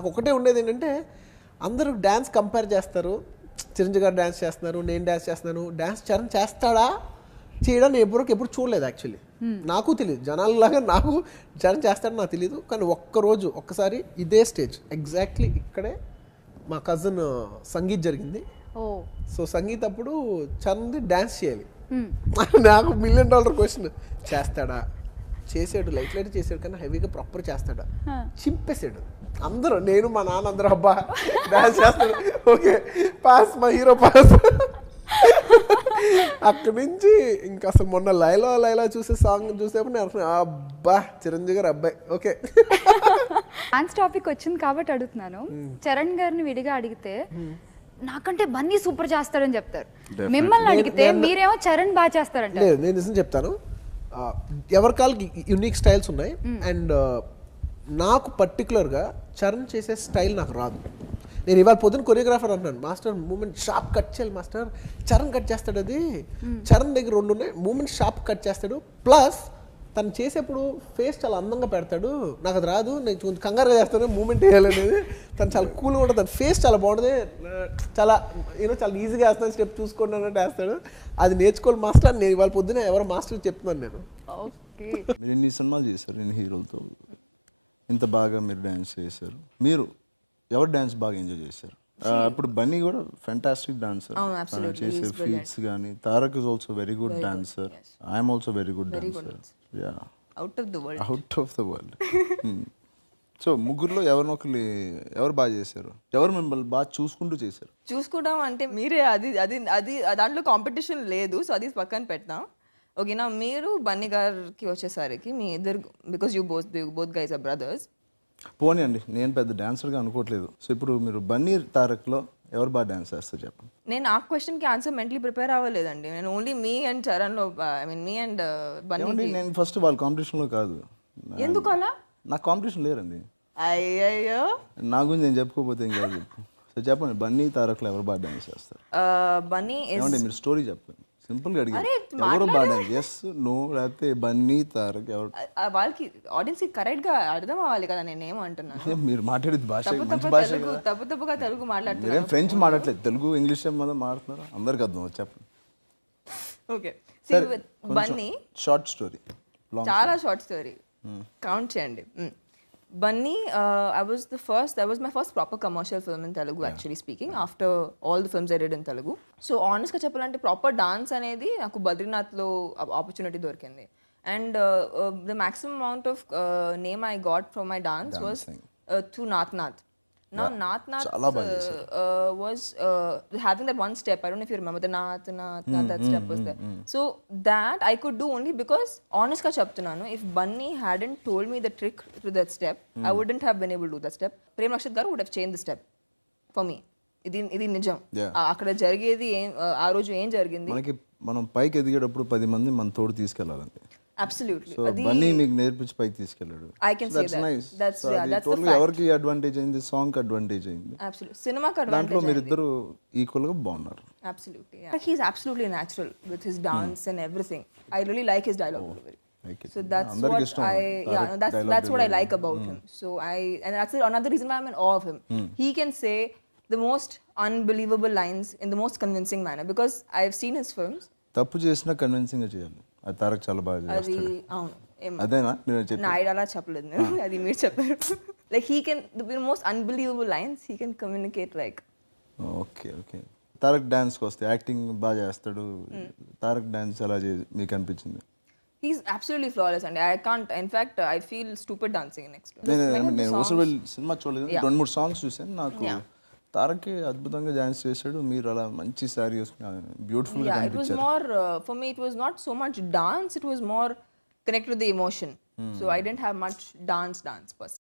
నాకు ఒకటే ఉండేది ఏంటంటే అందరూ డ్యాన్స్ కంపేర్ చేస్తారు. చిరంజీవి గారు డ్యాన్స్ చేస్తున్నారు, నేను డ్యాన్స్ చేస్తున్నాను. డ్యాన్స్ చరణ్ చేస్తాడా చేయడం నేను ఎప్పుడు చూడలేదు యాక్చువల్లీ. నాకు తెలియదు, జనాలలాగా నాకు చరణ్ చేస్తాడని నాకు తెలియదు. కానీ ఒక్కసారి ఇదే స్టేజ్ ఎగ్జాక్ట్లీ ఇక్కడే మా కజిన్ సంగీత్ జరిగింది. సో సంగీత్ అప్పుడు చరణ్ది డ్యాన్స్ చేయాలి. నాకు $1 million క్వశ్చన్, చేస్తాడా? చేసాడు, లైట్ చేసాడు, కానీ హెవీగా ప్రాపర్ చేస్తాడా? చింపేశాడు. అందరూ, నేను మా నాన్న అందరూ అబ్బా డ్యాన్స్ చేస్తాడు, ఓకే పాస్, మా హీరో పాస్. అక్కడి నుంచి ఇంకా అసలు మొన్న లైలా చూసే సాంగ్ చూసేప్పుడు నేను అబ్బా చిరంజీవి గారు అబ్బాయి. ఓకే, డాన్స్ టాపిక్ వచ్చింది కాబట్టి అడుగుతున్నాను. చరణ్ గారిని విడిగా అడిగితే నాకంటే బన్నీ సూపర్ చేస్తాడని చెప్తారు. మిమ్మల్ని అడిగితే మీరేమో చరణ్ బాగా చేస్తారంట. లేదు, నేను నిజం చెప్తాను, ఎవరి కాళ్ళకి యూనిక్ స్టైల్స్ ఉన్నాయి. అండ్ నాకు పర్టికులర్గా చరణ్ చేసే స్టైల్ నాకు రాదు. నేను ఇవాళ పొద్దున్న కొరియోగ్రాఫర్ అంటున్నాను, మాస్టర్ మూమెంట్ షార్ప్ కట్ చేయాలి మాస్టర్. చరణ్ కట్ చేస్తాడు, అది చరణ్ దగ్గర 2 ఉన్నాయి. మూమెంట్ షార్ప్ కట్ చేస్తాడు, ప్లస్ తను చేసేప్పుడు ఫేస్ చాలా అందంగా పెడతాడు. నాకు అది రాదు, నేను కొంచెం కంగారుగా చేస్తాను మూమెంట్ వేయాలనేది. తను చాలా కూల్గా ఉంటుంది, తన ఫేస్ చాలా బాగుంటుంది, చాలా చాలా ఈజీగా వేస్తాను, స్టెప్ చూసుకోండి అన్నట్టు వేస్తాడు. అది నేర్చుకోవాలి మాస్టర్. నేను ఇవాళ పొద్దున ఎవరో మాస్టర్ చెప్తున్నాను నేను. మీరు ఎన్ని సినిమాలు చేశారు, ఎన్ని హీరోలతో ఇంత బాగా మీరు డ్యాన్స్ చేశారు? మీరు ఎవరు డ్యాన్స్ బాగా ఎంజాయ్ చేశారు? అప్పుడు బన్నీ కూడా ఫెంటాస్టిక్ డాన్సర్, చేసే ఫీట్స్ కానీ. Tarak is also very good dancer, I'm also very good dancer. Yeah, out of the world. So ముగ్గురులో ఎవరు బాగా చేశారు? ఎవరు మిమ్మల్ని బాగా చూసుకుంటూ చేశారు? చూసుకోవడం అంటే మీరే, అది అది అది దాంట్లో కాంపిటీషన్ లేదు. సో అది పక్కన పెడతాం. ఓకేనా, మీరు బన్నీ గారికి వచ్చేసరికి మీ ఇద్దరు, because you both guys are brothers. పోనీ అండి, నేను పెద్ద డాన్సర్గా అనుకోవట్లేదు. సో ఇప్పుడు మీరు బన్నీ తారక్లో ఎవరు బాగా డాన్స్ చేస్తారు చెప్పండి. నేను ఆ క్వశ్చన్కి ఆన్సర్ మెంటలీ ప్రిపేర్ అవ్వలేదండి. నేను ఓన్లీ మీ అండ్ చరణ్లో, I mean me and Bunny. నేను ఫస్ట్ వాళ్ళ కాంపిటీషన్లో కాదు. ఎందుకు అలా? నాకు కాంపిటీషన్ లేరండి. అయ్యయ్యో, నా గురించి నేను చెప్పుకోకపోతే ఏం కాదు. సో చెప్పండి, బన్నీ తారక్లో ఎవరు బాగా డాన్స్ చేస్తారు? బన్నీ ఏమండి మీరు స్టోరీ చెప్పండి, సింపుల్గా అడిగారు. ఎవరు బాగా డాన్స్? ఎస్, నో, లేకపోతే బన్నీ తారక్ ఎవరు? వాళ్ళకి ఆడియన్స్కి కరెక్ట్గా అర్థం అవ్వాలి కదా నేను ఏమంటున్నాను. మీరు మాట్లాడేది భాష మంచి భాష, తప్పుగా తెలుగు మాట్లాడుతున్నారు. మీరేం ఫ్రెంచ్ మాట్లాడలేదు, తెలుగు ఇంగ్లీష్ ఏమన్నా మాట్లాడుతున్నారు, అందరికి అర్థం. చెప్పండి. ఓకే, బన్నీ షార్ట్ స్టోరీ, చాలా షార్ట్ స్టోరీ, కౌంట్ చేయండి. Bunny, that was my first proper commercial film in Telugu, actually speaking, after all the films I did in Telugu. So honest గా చెప్పాలంటే ప్రాపర్ డాన్స్ అనేది నాకు బద్రీనాథ్లో ఆపర్చునిటీ దొరికింది. And the maximum amount of name I got from my dance was through Nath. Now Nath was having that one step. I don't know if you remember the Nath, that step was there. So that I could do only because, honest ga cheptunanu, if Bunny hadn't told me the trick to that step, I wouldn't have been able to do that step. Prem Rakshat garu would have changed the step for me. ఇది నిజం. అక్కడ జరిగేది ఆ రోజు ఏం జరిగింది, మనకి మనం పైకి ఎదిగేటప్పుడు 10 మంది మన తోడు తీసుకెళ్ళాలండి. Absolutely. సో బన్నీ మీకు నేర్పించి పైకి తీసుకెళ్ళాడు. I can say that. That's the fact. ఎవరికి అడ్వాంటేజ్ అయింది? సాంగ్ కి అడ్వాంటేజ్ అయింది. Absolutely. సినిమాకి అడ్వాంటేజ్. దాంట్లో మీరు ఇద్దరు ఈక్వల్ గా బాగున్నారు. Absolutely. Yeah. He's absolutely natural with his dance and everything. I really like his dialogue delivery. So that's what I like about him. So and that's another reason why I'm in awe of him. He can say the most unbelievable lines in the most convincing manner, because I've seen his films. తప్పు చేసినా convincing గా చేయాలి. అది తారక్ చాలా బాగా చేస్తాడు. అది అవును, అదేనా నేను చెప్పాను? నా ఐడియా అలా చెప్పలేదు, అది మీరు చెప్పారు. Like he can, the most unbelievable lines he can communicate like. Okay. Tarak dance కి వస్తే యాక్టింగ్ బాగా చేస్తాడు. తారక్ డాన్స్ ఎలా మీకు అనిపించింది? He's absolutely flawless, and I can't. In fact, I feel stupid dancing next to. నేను ఓసర్వెల్ సినిమా చూడలేదు, 2-3 సాంగ్స్ చూసాను. నాకు తారక్ అద్భుతంగా డాన్స్ చేశాడు. మీరు అలా మంచి సారీ వేసుకుని బ్యూటిఫుల్ గా కనిపించారు. It was more for me, it was not so much dance, it was more connected to the emotion. So I didn't have much dance per se.